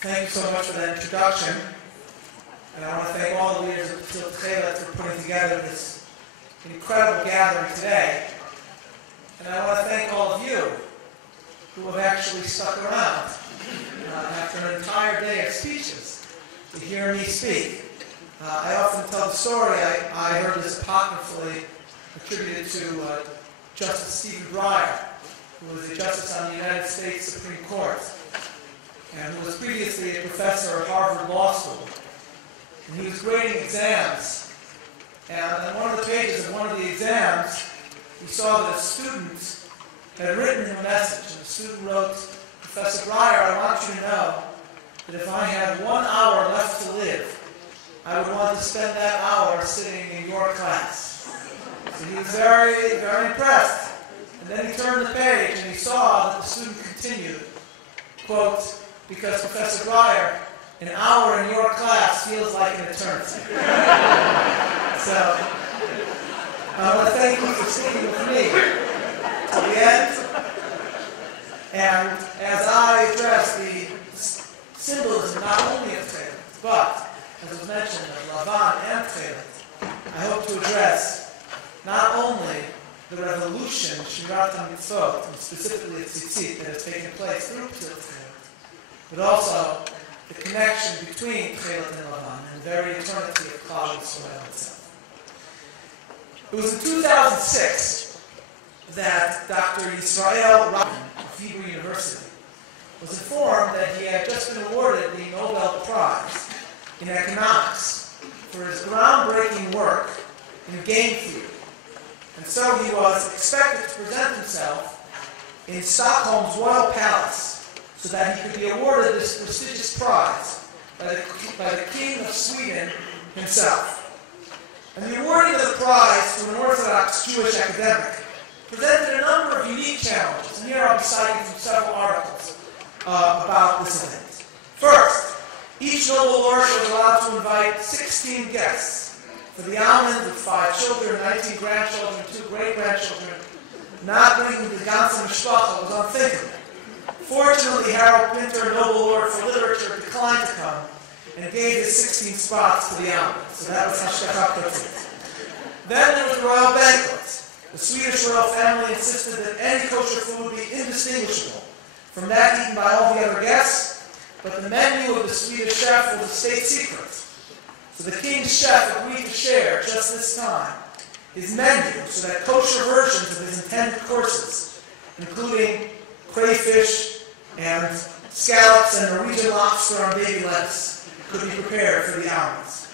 Thank you so much for that introduction. And I want to thank all the leaders of Tekhelet for putting together this incredible gathering today. And I want to thank all of you who have actually stuck around after an entire day of speeches to hear me speak. I often tell the story I heard this apocryphally attributed to Justice Stephen Breyer, who was a justice on the United States Supreme Court, and who was previously a professor at Harvard Law School. And he was grading exams, and on one of the pages of one of the exams, he saw that a student had written him a message, and the student wrote, "Professor Breyer, I want you to know that if I had 1 hour left to live, I would want to spend that hour sitting in your class." So he was very, very impressed. And then he turned the page and he saw that the student continued, quote, "Because Professor Breyer, an hour in your class feels like an eternity." So, I want to thank you for sticking with me to the end. And as I address the symbolism not only of Tekhelet, but, as was mentioned, of Lavan and Tekhelet, I hope to address not only the revolution, Shmirat HaMitzvot, and specifically tzitzit, that has taken place through Tekhelet, but also the connection between Tekhelet and Lavan and the very eternity of Klal Yisrael itself. It was in 2006 that Dr. Yisrael Rabin of Hebrew University was informed that he had just been awarded the Nobel Prize in economics for his groundbreaking work in game theory. And so he was expected to present himself in Stockholm's Royal Palace so that he could be awarded this prestigious prize by the King of Sweden himself. And the awarding of the prize to an Orthodox Jewish academic presented a number of unique challenges. And here I'll be citing from several articles about this event. First, each Nobel laureate was allowed to invite 16 guests. For the almonds with 5 children, 19 grandchildren, 2 great-grandchildren, not bringing the ganze Mishpacha was unthinkable. Fortunately, Harold Pinter, Nobel Laureate for Literature, declined to come and gave his 16 spots to the almonds. So that was Hashkachak Tzitzit. Then there was the royal banquet. The Swedish royal family insisted that any kosher food be indistinguishable from that eaten by all the other guests, but the menu of the Swedish chef was a state secret. So the king's chef agreed to share, just this time, his menu so that kosher versions of his intended courses, including crayfish and scallops and Norwegian lobster on baby lettuce, could be prepared for the almonds.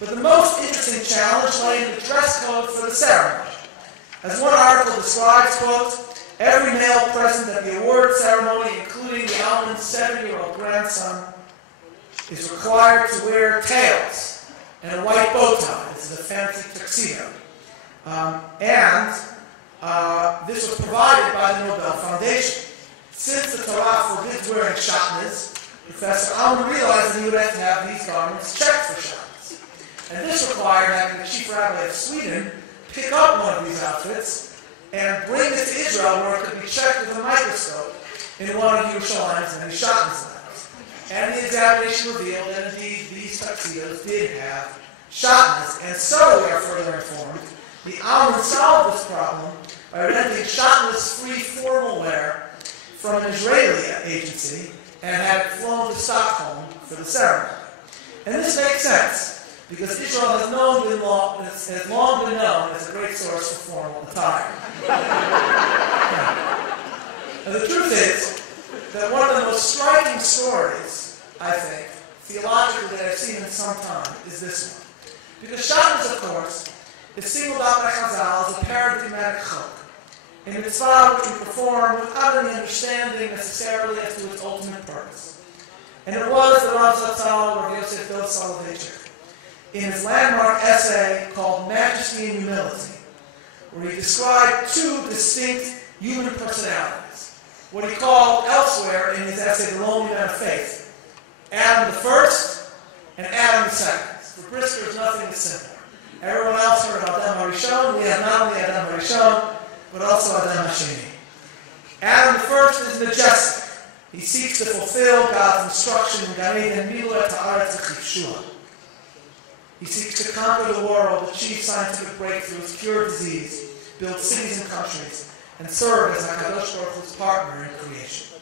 But the most interesting challenge lay in the dress code for the ceremony. As one article describes, quote, "Every male present at the award ceremony, including the almond's 7-year-old grandson, is required to wear tails and a white bow tie." This is a fancy tuxedo. This was provided by the Nobel Foundation. Since the Torah forbids wearing shatnez, Professor Alman realized that he would have to have these garments checked for shatnez. And this required having the chief rabbi of Sweden pick up one of these outfits and bring it to Israel where it could be checked with a microscope in one of Yerushalayim's many shatnez labs. And the examination revealed that indeed these tuxedos did have shatnez. And so we are further informed, the Alman solved this problem by renting shatnez-free formal wear from an Israeli agency and had it flown to Stockholm for the ceremony. And this makes sense, because Israel has long been known as a great source for formal attire. And the truth is that one of the most striking stories, I think, theologically that I've seen in some time, is this one. Because shatnez, of course, is singled out by Chazal as a paradigmatic chok, a mitzvah which we perform without any understanding necessarily as to its ultimate purpose. And it was the Rav Yosef Dov Soloveitchik, in his landmark essay called Majesty and Humility, where he described 2 distinct human personalities, what he called elsewhere in his essay, The Lonely Man of Faith, Adam the first and Adam the second. For Brisker, nothing is simple. Everyone else heard of Adam HaRishon. We have not only Adam HaRishon, but also Adam HaSheni. Adam the first is majestic. He seeks to fulfill God's instruction in Gan Eden, Milah Ta'aretz Chifshua. He seeks to conquer the world, achieve scientific breakthroughs, cure disease, build cities and countries, and serve as HaKadosh Baruch Hu's partner in creation.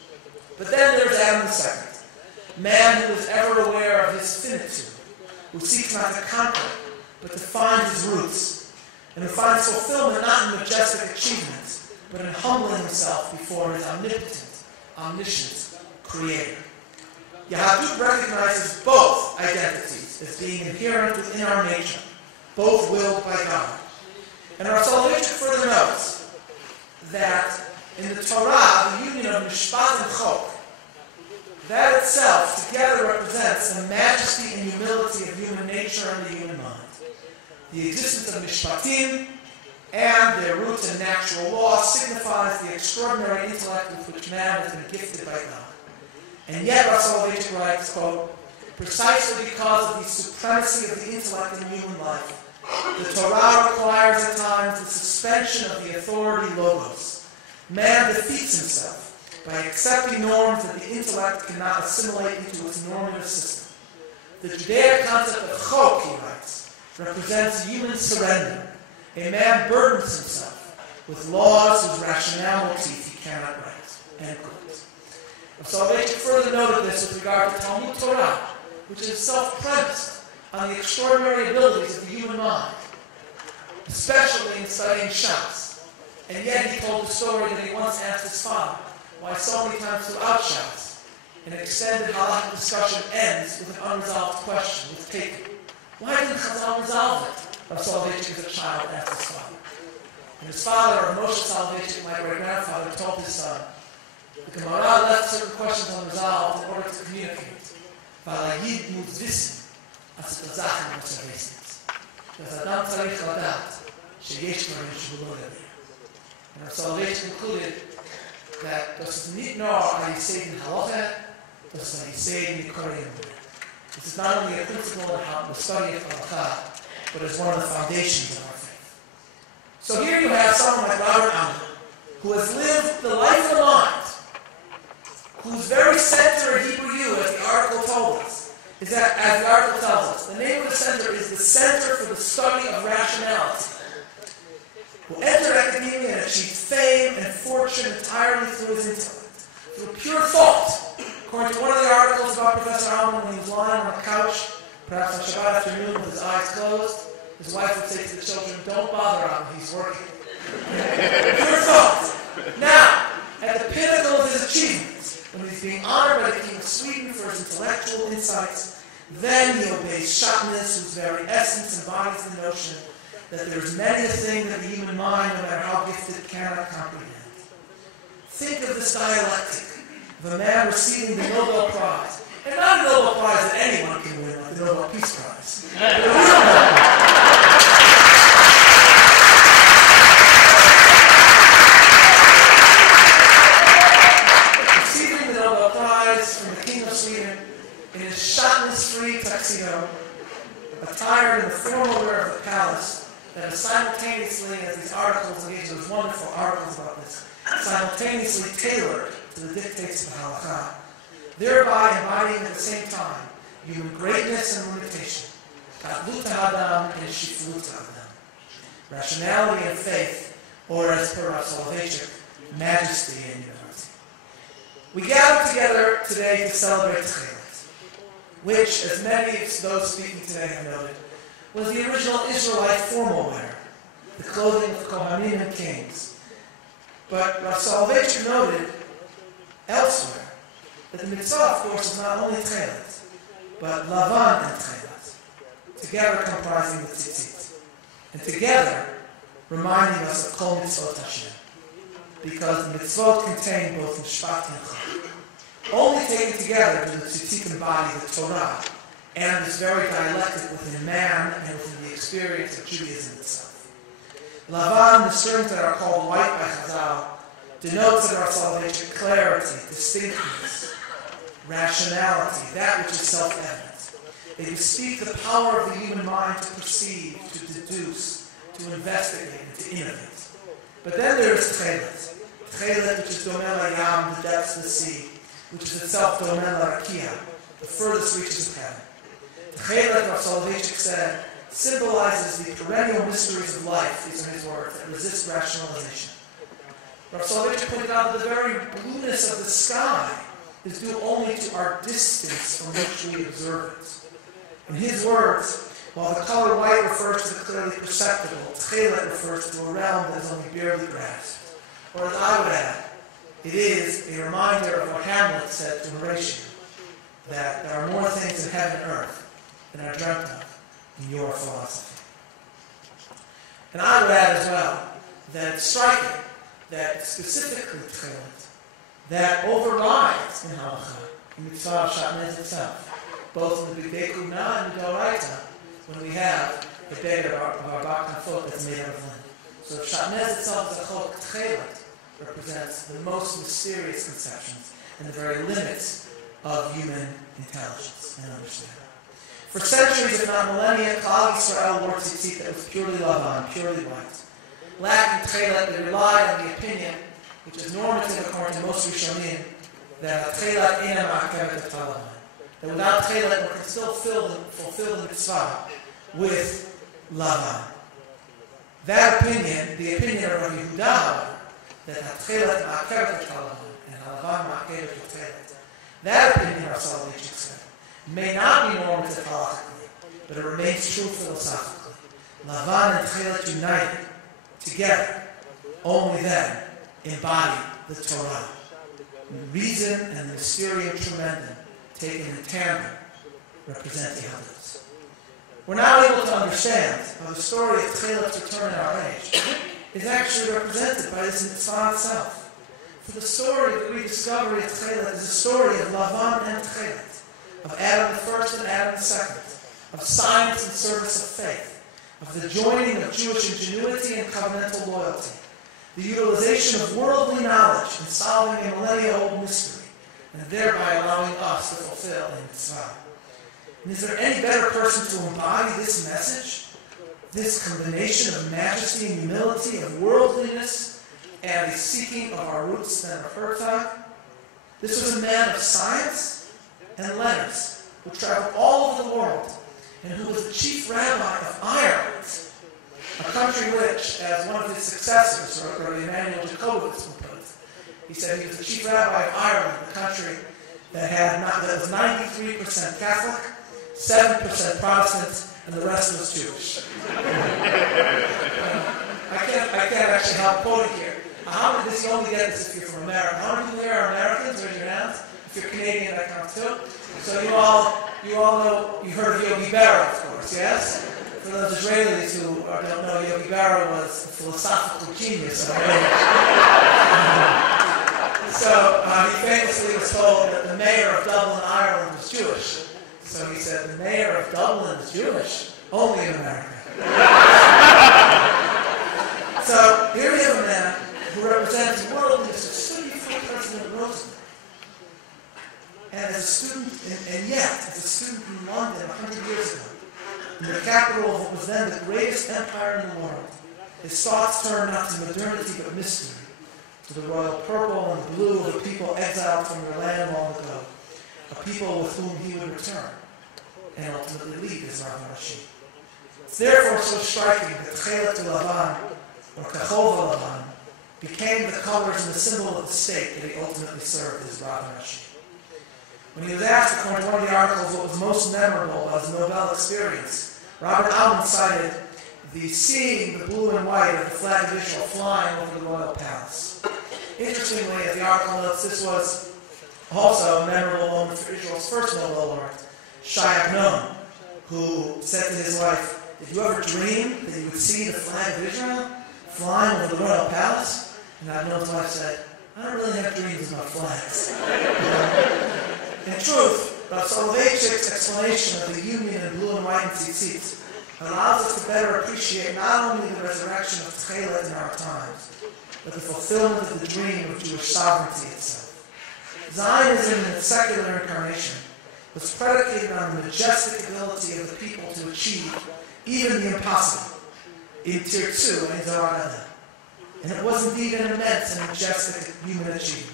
But then there's Adam II, man who is ever aware of his finitude, who seeks not to conquer, but to find his roots, and who finds fulfillment not in majestic achievements, but in humbling himself before his omnipotent, omniscient Creator. Yahadut recognizes both identities as being inherent within our nature, both willed by God. And Rav Soloveitchik further notes that in the Torah, the union of Mishpat and Chok, that itself together represents the majesty and humility of human nature and the human mind. The existence of Mishpatim and their roots in natural law signifies the extraordinary intellect with which man has been gifted by God. And yet, Rav Soloveitchik writes, quote, precisely because of the supremacy of the intellect in human life, the Torah requires at times the suspension of the authority logos. Man defeats himself by accepting norms that the intellect cannot assimilate into its normative system. The Judaic concept of chok, he writes, represents human surrender. A man burdens himself with laws whose rationale motif he cannot write. End quote. Soloveitchik further noted this with regard to Talmud Torah, which is self-premised on the extraordinary abilities of the human mind, especially in studying Shas. And yet he told the story that he once asked his father why so many times throughout Shas, an extended halakhic discussion ends with an unresolved question, with Tekhelet. Why didn't Chazal resolve it? Rav Soloveitchik as a child asked his father. And his father, Rav Moshe Soloveitchik, my great-grandfather, told his son, the Gemara left certain questions unresolved in order to communicate. Weil Yid muss wissen, als die Sachen muss wissen. Das Adam tzarich ladat, sheyesh dvarim shelo yadeh. And Rav Soloveitchik concluded that das ist nicht nur ein Yisod in Halacha, das ist ein Yisod in Korayim. This is not only a principle in the study of Halacha, but is one of the foundations of our faith. So here you have someone like Robert Allen, who has lived the life of the mind, whose very center in Hebrew U, as the article told us, is that, as the article tells us, the name of the center is the Center for the Study of Rationality, who entered academia and achieved fame and fortune entirely through his intellect, through pure thought. According to one of the articles about Professor Allen, when he was lying on a couch, perhaps on Shabbat afternoon with his eyes closed, his wife would say to the children, "Don't bother Allen, he's working." Pure thought. Now, at the pinnacle of his achievements, when he's being honored by the King of Sweden for his intellectual insights, then he obeys Shatnez, whose very essence embodies the notion that there is many a thing that the human mind, no matter how gifted, cannot comprehend. Think of this dialectic of a man receiving the Nobel Prize, and not a Nobel Prize that anyone can win, like the Nobel Peace Prize, but a real Nobel Prize. In his Shatnez-free tuxedo, attired in the formal wear of the palace, that is simultaneously, as these articles, and these are wonderful articles about this, simultaneously tailored to the dictates of the halakha, thereby embodying at the same time human greatness and limitation, gadlut ha'adam and shiflut ha'adam, rationality and faith, or as per Rav Soloveitchik, majesty and universe. We gather together today to celebrate Tekhelet, which, as many of those speaking today have noted, was the original Israelite formal wear, the clothing of Kohanim and kings. But Rav Soloveitchik noted elsewhere that the mitzvah, of course, is not only Tekhelet, but Lavan and Tekhelet, together comprising the tzitzit, and together reminding us of Kol Mitzvot Hashem, because the mitzvot contain both Mishpat and Chok. Only taken together do the tzitzit embody the Torah and this very dialectic within man and within the experience of Judaism itself. Lavan, the strings that are called white by Chazal, denotes in Rav Soloveitchik clarity, distinctness, rationality, that which is self-evident. They bespeak the power of the human mind to perceive, to deduce, to investigate, and to innovate. But then there is Tekhelet, which is Domel Hayam, the depths of the sea, which is itself domen l'rakia, the furthest reaches of heaven. Tekhelet, Rav Soloveitchik said, symbolizes the perennial mysteries of life, these are his words, that resist rationalization. Rav Soloveitchik pointed out that the very blueness of the sky is due only to our distance from which we observe it. In his words, while the color white refers to the clearly perceptible, Tekhelet refers to a realm that is only barely grasped. Or as I would add, it is a reminder of what Hamlet said to Horatio, that there are more things in heaven and earth than are dreamt of in your philosophy. And I would add as well that it's striking that specifically Tekhelet, that overrides in Halacha, in Mitzvah of Shatnez itself, both in the B'dei Kuna and the Doraita, when we have the beggar of our Baknafot that's made out of linen. So Shatnez itself is a chok, Tekhelet represents the most mysterious conceptions and the very limits of human intelligence and understanding. For centuries, if not millennia, Klal Yisrael wore tzitzit that was purely lavan, purely white. Lacking Tekhelet, they relied on the opinion, which is normative according to most Rishonim, that Tekhelet ina ma'akevet lavan. That without Tekhelet, one can still fulfill the mitzvah with lavan. That opinion, the opinion of Rav Yehuda, that Tekhelet ma'akevet lavan and lavan ma'akevet Tekhelet, that opinion, Rav Soloveitchik said, may not be normative halachically, but it remains true philosophically. Lavan and Tekhelet united together, only then embody the Torah. The reason and the mysterium tremendum taken in tandem represent the others. We're now able to understand how the story of Tekhelet's return in our age is actually represented by this mitzvah itself. For the story of the rediscovery of Tekhelet is a story of Lavan and Tekhelet, of Adam the first and Adam the second, of science and service of faith, of the joining of Jewish ingenuity and covenantal loyalty, the utilization of worldly knowledge in solving a millennia-old mystery, and thereby allowing us to fulfill a mitzvah. And is there any better person to embody this message, this combination of majesty and humility, of worldliness, and the seeking of our roots than Rav Herzog? This was a man of science and letters who traveled all over the world and who was the chief rabbi of Ireland, a country which, as one of his successors, or Emmanuel Jacobowitz would put it, he said he was the chief rabbi of Ireland, a country that was 93% Catholic, 7% Protestant, and the rest was Jewish. I can't actually help quoting here. How did this? You only get this if you're from America. How many people here are Americans? Raise your hands. If you're Canadian, that counts too. So you all know, you heard of Yogi Berra, of course, yes? For those Israelis who don't know, Yogi Berra was a philosophical genius. So he famously was told that the mayor of Dublin, Ireland, was Jewish. So he said, the mayor of Dublin is Jewish, only in America. So here we have a man who represents worldliness, who stood before President Roosevelt. And as a student, and yet, as a student in London 100 years ago, in the capital of what was then the greatest empire in the world, his thoughts turned not to modernity but mystery, to the royal purple and blue of a people exiled from their land long ago, a people with whom he would return, and ultimately lead as Rav Rashi. It's therefore so striking that Tekhelet Lavan, or Kachova Lavan, became the colors and the symbol of the state that he ultimately served as Rav Rashi. When he was asked, according to one of the articles, what was most memorable about his Nobel experience, Robert Alman cited the seeing the blue and white of the flag of Israel flying over the royal palace. Interestingly, as the article notes, this was also a memorable moment for Israel's first Nobel laureate, Shai Agnon, who said to his wife, did you ever dream that you would see the flag of Israel flying over the royal palace? And Agnon's wife said, I don't really have dreams about flags. In truth, Rav Soloveitchik's explanation of the union in blue and white and tzitzit allows us to better appreciate not only the resurrection of Tekhelet in our times, but the fulfillment of the dream of Jewish sovereignty itself. Zionism in its secular incarnation was predicated on the majestic ability of the people to achieve even the impossible in Tirtzu and Zohar. And it was indeed an immense and majestic human achievement.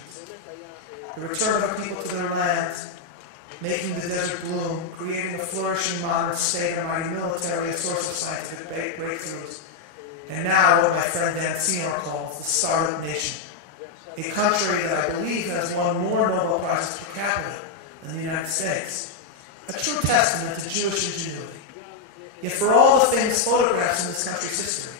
the return of a people to their land, making the desert bloom, creating a flourishing modern state, a mighty military, a source of scientific breakthroughs, and now what my friend Dan Seymour calls the startup nation, a country that I believe has won more Nobel Prizes per capita than the United States. A true testament to Jewish ingenuity. Yet for all the famous photographs in this country's history,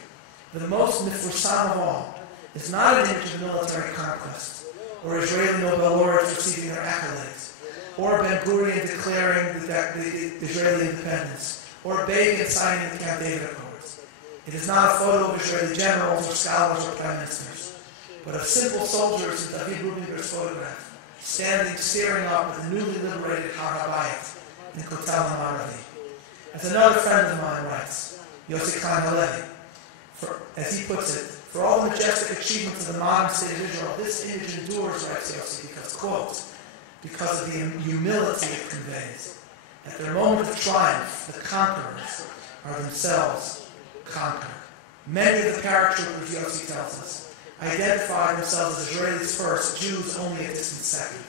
the most mifursan of all is not an image of military conquest, or Israeli Nobel laureates receiving their accolades, or Ben-Gurion declaring the Israeli independence, or Begin signing the Camp David Accords. It is not a photo of Israeli generals or scholars or prime ministers, but of simple soldiers in David Rubinger's photograph, standing staring up at the newly liberated Har HaBayit in Kotel HaMaravi. As another friend of mine writes, Yossi Chaim Halevi, as he puts it, for all the majestic achievements of the modern state of Israel, this image endures, writes Yossi, because, quote, because of the humility it conveys. At their moment of triumph, the conquerors are themselves conquered. Many of the paratroopers, Yossi tells us, identify themselves as Israelis first, Jews only a distant second.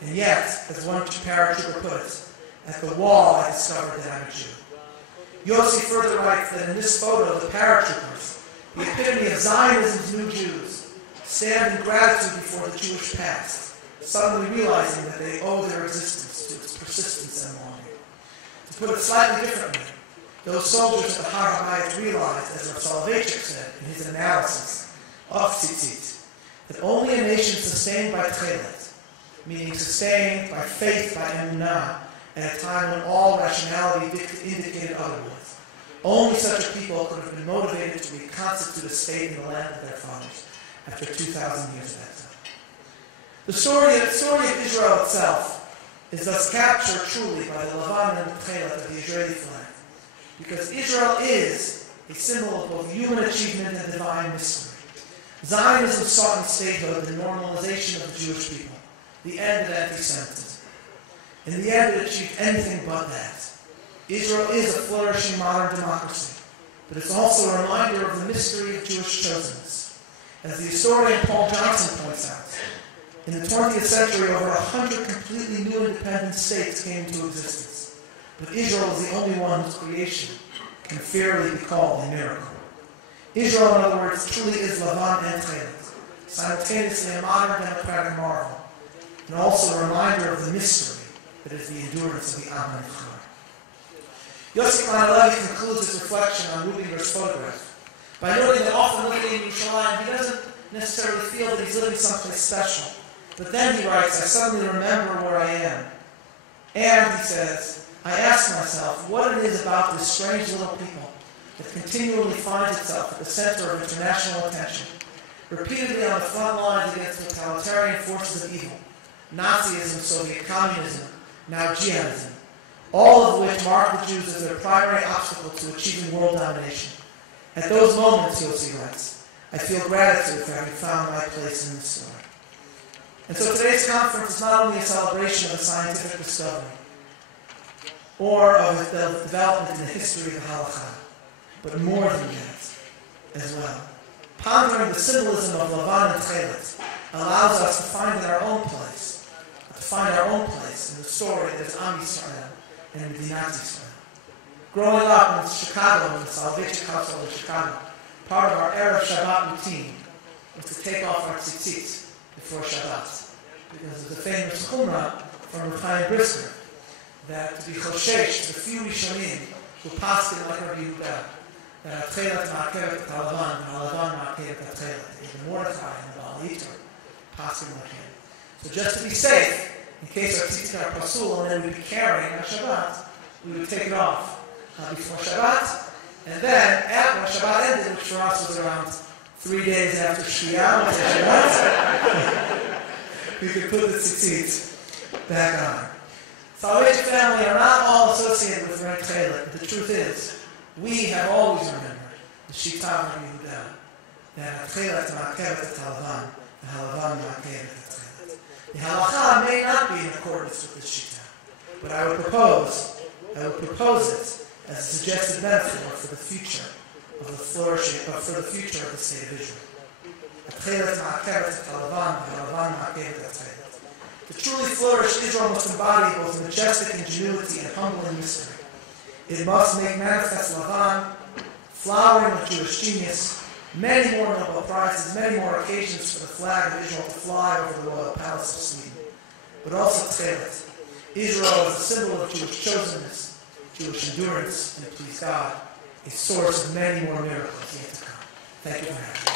And yet, as one paratrooper put it, at the wall I discovered that I'm a Jew. Yossi further writes that in this photo, the paratroopers, the epitome of Zionism's new Jews, stand in gratitude before the Jewish past, suddenly realizing that they owe their existence to its persistence and longing. To put it slightly differently, those soldiers at the Har HaBayit realized, as Rav Soloveitchik said in his analysis of tzitzit, that only a nation sustained by Tekhelet, meaning sustained by faith, by emunah, at a time when all rationality indicated otherwise, only such a people could have been motivated to reconstitute a state in the land of their fathers after 2,000 years of exile. The story of Israel itself is thus captured truly by the Lavan and the Tekhelet of the Israeli flag, because Israel is a symbol of both human achievement and divine mystery. Zionism sought in statehood the normalization of the Jewish people, the end of anti-Semitism. In the end, it achieved anything but that. Israel is a flourishing modern democracy, but it's also a reminder of the mystery of Jewish chosenness. As the historian Paul Johnson points out, in the 20th century, over 100 completely new independent states came into existence, but Israel is the only one whose creation can fairly be called a miracle. Israel, in other words, truly is Lavan and Tekhelet, simultaneously a modern democratic marvel, and also a reminder of the mystery that is the endurance of the Am HaNivchar. Yossi Chaim Halevi concludes his reflection on Rubinger's photograph by noting that often living in Yerushalayim, he doesn't necessarily feel that he's living someplace special. But then he writes, I suddenly remember where I am. And, he says, I ask myself what it is about this strange little people that continually finds itself at the center of international attention, repeatedly on the front lines against totalitarian forces of evil, Nazism, Soviet communism, now jihadism, all of which mark the Jews as their primary obstacle to achieving world domination. At those moments, Yossi writes, I feel gratitude for having found my place in this story. And so today's conference is not only a celebration of a scientific discovery, or of the development in the history of the halakha, but more than that as well. Pondering the symbolism of Lavan and Tekhelet allows us to find our own place in the story that is Am Yisrael and Medinat Yisrael. Growing up in Chicago, in the Soloveitchik household in Chicago, part of our Erev Shabbat routine was to take off our tzitzit before Shabbat, because of the famous chumrah from Rav Chaim Brisker, that to be choshesh, the few Rishonim who passed it like Rabbi Yehuda, that Tekhelet ma'akevet et halavan, halavan ma'akevet et Tekhelet, the Mordechai and the Baal Yitro passed it like him. So just to be safe, in case our tzitzit are pasul and then we'd be carrying our Shabbat, we would take it off before Shabbat, and then after Shabbat ended, which for us was around 3 days after Shkia, we could put the tzitzit back on. Soloveitchik family are not all associated with Ren Tekhelet. The truth is, we have always remembered the Shita of Rabbi Yehuda, that Tekhelet ma'akevet et halavan, the halavan ma'akevet et Tekhelet. The halakha may not be in accordance with this Shita, but I would propose it as a suggested metaphor for the future of the flourishing, for the future of the state of Israel. Tekhelet ma'akevet et halavan, the halavan ma'akevet et Tekhelet. To truly flourish, Israel must embody both majestic ingenuity and humbling mystery. It must make manifest Lavan, flowering of Jewish genius, many more Nobel Prizes, many more occasions for the flag of Israel to fly over the royal palace of Sweden. But also Tekhelet. Israel is a symbol of Jewish chosenness, Jewish endurance, and please God, a source of many more miracles yet to come. Thank you for having me.